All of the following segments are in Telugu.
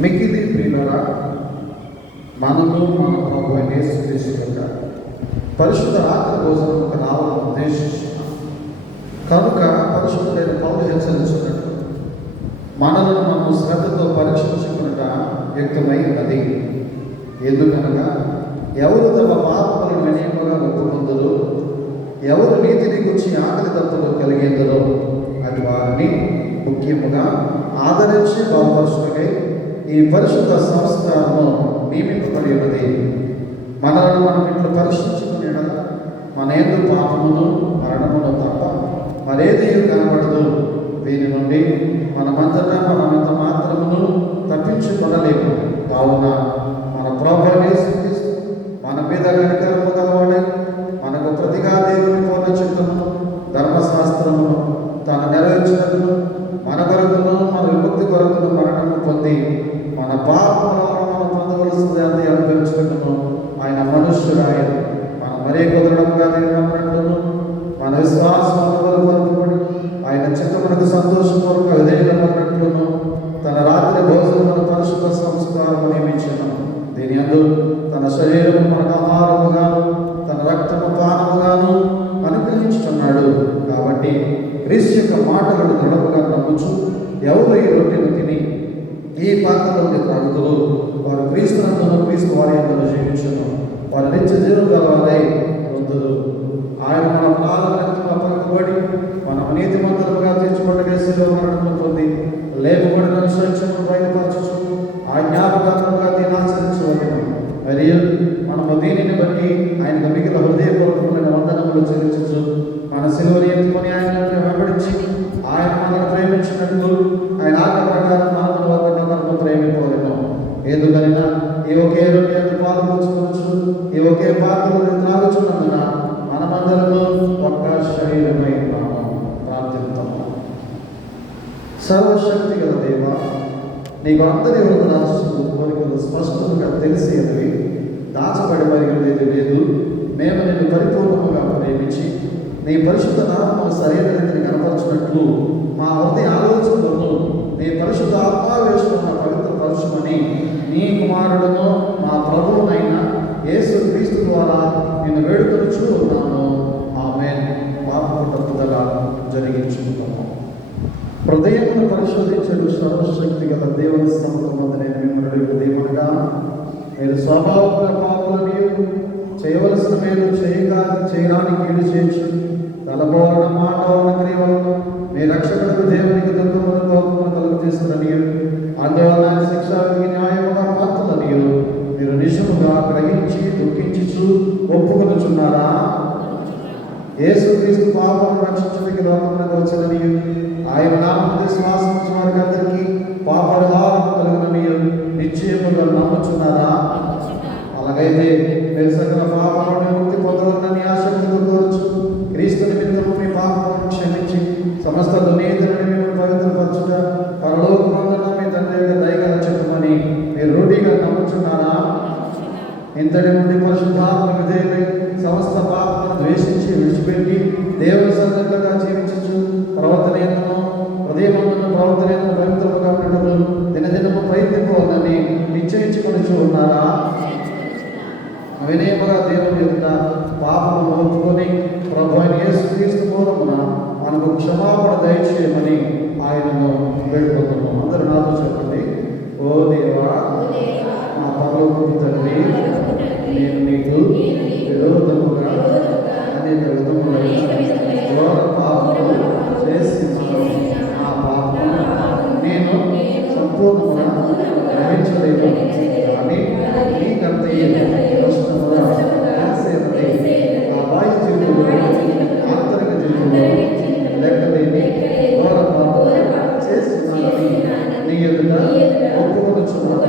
మిక్కిలి ప్రియులారా, మనము మన ప్రభువైన యేసుక్రీస్తు యొక్క పరిశుద్ధ రాత్రి భోజనం ఒక నావను ఉద్దేశించున్నాం కనుక పరిశుద్ధుడైన పౌలు హెచ్చరించినట్టు మనలను మనం శ్రద్ధతో పరీక్షించుకున్నట వ్యక్తమై ఉన్నది. ఎందుకనగా ఎవరు తమ పాపములను వినయముగా ఒప్పుకొందరో, ఎవరు నీతిని గురించి ఆకలి దప్పులు కలిగేందరో అది వారిని ముఖ్యముగా ఆదరించి బలపరుచుటకై ఈ పరిశుద్ధ సంస్కారము నియమింపబడి ఉన్నది. మనలను మనం ఇట్లు పరీక్షించుకునే మన యందు పాపమును మరణమును తప్ప మరేది కనబడదు. దీని నుండి మనమంతటా మనమంత మాత్రమును తప్పించుకొనలేము. కావున మన ప్రభువైన యేసుక్రీస్తు మన మీద కనికరము గలవాడై మనకు ప్రతిగా దేవుని పూర్ణ చిత్తమును ధర్మశాస్త్రమును తాను నెరవేర్చినట్లు మన కొరకును మన విముక్తి కొరకును మరణము పొంది మన పాపములను మనం పొందవలసింది అంతే అనుభవించుకుంటును. ఆయన మనుష్యుడాయన మన మరే కుదరడంగా నమ్మినట్లును మన విశ్వాసం పలుకుబడి ఆయన చిత్తమునకు సంతోషపూర్వక విధేయులమైనట్లును తన రాత్రి భోజనమును పరిశుద్ధ సంస్కారం నియమించను. దీని అందు తన శరీరము మనకు ఆహారముగాను తన రక్తము పానముగాను అనుగ్రహించుతున్నాడు. కాబట్టి క్రీస్తు యొక్క మాటలను దృఢముగా నమ్ముచు ఎవరు ఈ రొట్టెను తిని ఈ పాత్రలోకి త్రాగుతారో వారు క్రీస్తునందును క్రీస్తు వారి యందు జీవించును. వారు నిత్య జీవం గలవారై పొందురు. ఆయన మన పాదరక్తము పలుకుబడి మన నీతిమంతులుగా తీర్చుబడగా శిలువ మరణము పొంది లేపబడిన స్వేచ్ఛను బయలుపరచు ఆ జ్ఞాపకాత్మగా దీన్ని ఆచరించవలెను. మరియు మనము దీనిని బట్టి ఆయనకు మిగిలిన హృదయపూర్వకమైన వందనములు చెల్లించు మన శిలువను ఎత్తుకొని ఆయన వెంబడించి ఆయన మనల్ని ప్రేమించినట్లు ఆయన ఆజ్ఞ ప్రకారం మనము ప్రేమిపోలేము. ఎందుకనైనా ఈ ఒకే రొట్టె పాలు పంచుకోవచ్చు, ఈ ఒకే పాత్రలు త్రాగుచున్నందున మనమందరము ఒక్క శరీరమై ప్రార్థిస్తాము. సర్వశక్తి గల దేవా, నీకు అందరి హృదయాలు కోరికలు స్పష్టంగా తెలిసేవి, దాచబడి పరిగణేది లేదు. మేము నిన్ను పరిపూర్ణముగా ప్రేమించి నీ పరిశుద్ధ నామమును సరైన రీతిని నడిపించుటకు మా హృదయ ఆలోచనలను నీ పరిశుద్ధ ఆత్మావేశమున పవిత్రపరచుమని నీ కుమారుడును మా ప్రభువునైన యేసు క్రీస్తు ద్వారా నేను వేడుకొనుచు ఉన్నాను. ఆమేన్. పాపము తప్పుదల జరిగించుకుంటాము. హృదయమును పరిశోధించడు సర్వశక్తి గల దేవుని సముఖమందు నేను మిమ్మల్ని ఉదయమునగా మీరు స్వభావముల పాపలను చేయవలసిన మేలు చేయడానికి కీడు చేయొచ్చు. తలబోవన మాటవన క్రియలను మీ రక్షకుడు దేవునికి దుఃఖమును కోపమును కలుగు చేస్తున్న అందువల్ల శిక్షానికి న్యాయముగా పాత్రలని మీరు నిజముగా గ్రహించి దుఃఖించుచు ఒప్పుకొనుచున్నారా? యేసుక్రీస్తు పాపను రక్షించడానికి లోకమునకు వచ్చినని ఆయన నామమున విశ్వాసముంచు వారికి అందరికీ పాపపరిహారం కలుగునని నిశ్చయముగా నమ్ముచున్నారా? అలాగైతే మీరు సకల పాపములను ముక్తి పొందవలనని ఆసక్తితో కోరుచు క్రీస్తు నిమిత్తము మీ పాపములను క్షమించి సమస్త దుర్నీతిని మిమ్మల్ని పవిత్రపరచుట పరలోకమందున్న మీ తండ్రి యొక్క దయగల చిత్తమని మీరు రూఢిగా నమ్ముచున్నారా? ఇంతటి నుండి పరిశుద్ధాత్మ విధేయులై సమస్త పాపములను ద్వేషించి విడిచిపెట్టి దేవుని సన్నిధిగా జీవించు ప్రవర్తనను హృదయమందున ప్రవర్తనను పవిత్రముగా పెట్టుటకు దినదినము ప్రయత్నింపవలని నిశ్చయించుకొనుచు ఉన్నారా? వినయముగా దేవుని ఎదుట పాపము ఒప్పుకొని ప్రభు అయిన యేసుక్రీస్తు మూలమున మనకు క్షమాపణ దయచేయమని ఆయనను వేడుకుంటున్నాం. అందరూ నాతో చెప్పండి. ఓ దేవా, నా పరలోకపు తండ్రి, నేను నీకు విరోధముగా అనేక విధములైన ఘోర పాపము చేసి నా పాపము నేను సంపూర్ణంగా గ్రహించలేదు. కానీ నీకంతయే కష్టముగా తెలిసేది నా బాహ్య జీవితంలో ఆంతరిక జీవితంలో లెక్కలేని ఘోర పాపము చేస్తున్నానని నీ ఎదుట ఒప్పుకొనుచున్నాను.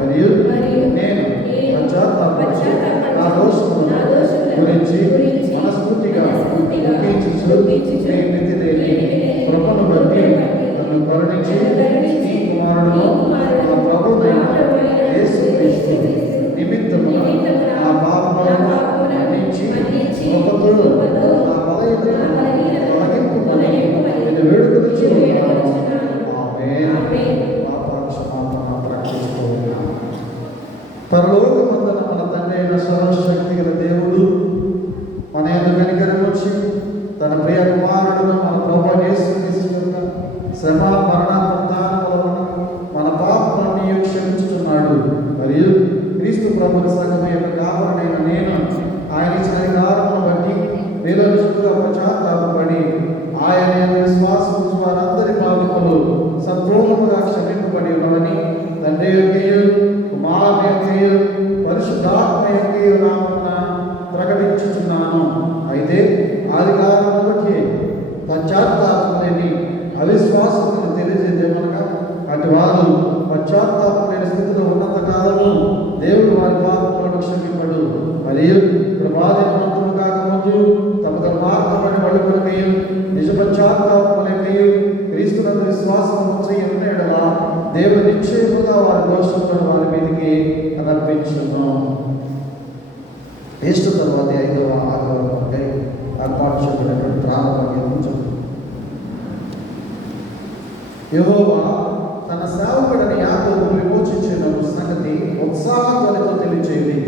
మరియు నేను పశ్చాత్తాపడి నా దోషముల గురించి మనస్ఫూర్తిగా దుఃఖించుచు నీ మితి లేని కృపను బట్టి నన్ను కరుణించి నీ కుమారుడును నా ప్రభువైన యేసుక్రీస్తు నిమిత్తమున నా పాపములను మన్నించి కృపతో నా బలహీనతను తొలగింపుమని నేను వేడుకొనుచు ఉన్నాను. ఆమేన్. పాపక్షమాపణ ప్రకటిస్తున్నాను. పరలోకమందున మన తండ్రి అయిన సర్వశక్తి గల దేవుడు మన యందు కనికరముంచి తన ప్రియ కుమారుడును మన ప్రభువైన యేసుక్రీస్తు యొక్క శ్రమ మరణ పునరుత్థానముల వలన మన పాపములన్నీ క్షమించుచున్నాడు. మరియు క్రీస్తు ప్రభువుల సంఘము యొక్క కావలనైన నేను ఆయన ఇచ్చిన అధికారమును బట్టి నిరంతరంగా పశ్చాత్తాపపడి ఆయన యందు విశ్వాసముంచు వారందరి పాపములు సంపూర్ణముగా క్షమింపబడి ఉన్నవని తండ్రి యొక్కయు కుమారుని యొక్కయు పరిశుద్ధాత్మ యొక్కయు నామమున ప్రకటించుచున్నాను. అయితే ఆదికారమును బట్టి పశ్చాత్తాపం లేని అవిశ్వాసమును తెలియజేయమనగా అటు వారు పశ్చాత్తాపం లేని స్థితిలో ఉన్నంత కాలము దేవుడు వారి పాపములను క్షమింపడు. మరియు ప్రభాదినవంతులు కాకముందు తమ తమ మార్గమని వడుకులకయు నిజ పశ్చాత్తాపములకయు క్రీస్తునందు విశ్వాసం ఉంచని ఎడల దేవుడు నిశ్చయముగా వారి దోషములను వారి మీదకి రప్పించును. ఈస్టర్ తర్వాత 5వ ఆదివారం ఏర్పాటు చేయబడినటువంటి ప్రారంభం. యెహోవా తన సేవకుడైన యాకోబును విమోచించిన సంగతి ఉత్సాహధ్వనితో తెలియచేయండి.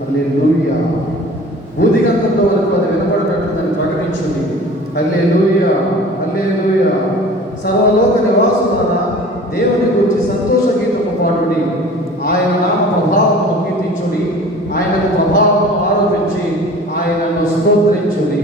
హల్లెలూయా. భూదిగంతంలో వరకు అది వినబడినట్టుందని ప్రకటించింది. హల్లెలూయా, హల్లెలూయా. సర్వలోక నివాసులారా దేవుని గురించి సంతోష గీతము పాడుడి. ఆయన నామ ప్రభావము కీర్తించుడి. ఆయనకు ప్రభావము ఆరోపించి ఆయనను స్తోత్రించుడి.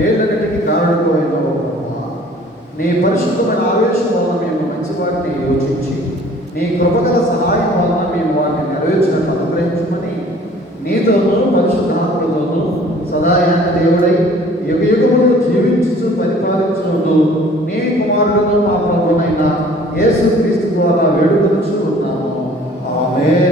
మేలన్నిటికీ కారణకు అయిన నీ పరిశుద్ధమైన ఆవేశం వలన మేము మంచి వాటిని యోచించి నీ కృపగల సహాయం వలన మేము వాటిని నెరవేర్చినట్లు అనుగ్రహించమని నీతోనూ పరిశుద్ధాత్మతోనూ సదాయాన్ని దేవుడై యుగ యుగములు జీవించు పరిపాలించును నీ కుమారుడును మా ప్రభువైన యేసుక్రీస్తు ద్వారా వేడుకొనుచున్నాము. ఆమేన్.